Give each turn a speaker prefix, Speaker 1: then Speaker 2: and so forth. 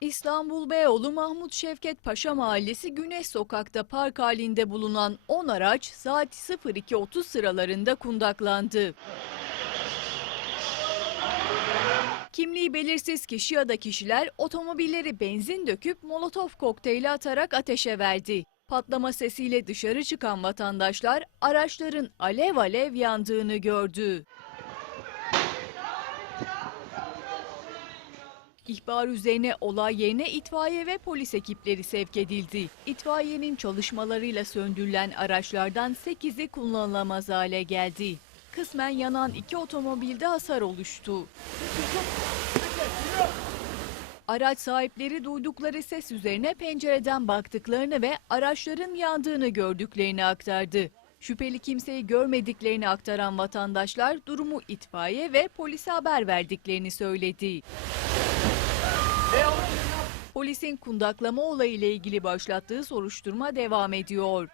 Speaker 1: İstanbul Beyoğlu Mahmut Şevket Paşa Mahallesi Güneş Sokak'ta park halinde bulunan 10 araç saat 02.30 sıralarında kundaklandı. Kimliği belirsiz kişi ya da kişiler otomobilleri benzin döküp molotof kokteyli atarak ateşe verdi. Patlama sesiyle dışarı çıkan vatandaşlar araçların alev alev yandığını gördü. İhbar üzerine olay yerine itfaiye ve polis ekipleri sevk edildi. İtfaiyenin çalışmalarıyla söndürülen araçlardan 8'i kullanılamaz hale geldi. Kısmen yanan iki otomobilde hasar oluştu. Araç sahipleri duydukları ses üzerine pencereden baktıklarını ve araçların yandığını gördüklerini aktardı. Şüpheli kimseyi görmediklerini aktaran vatandaşlar durumu itfaiye ve polise haber verdiklerini söyledi. Polisin kundaklama olayı ile ilgili başlattığı soruşturma devam ediyor.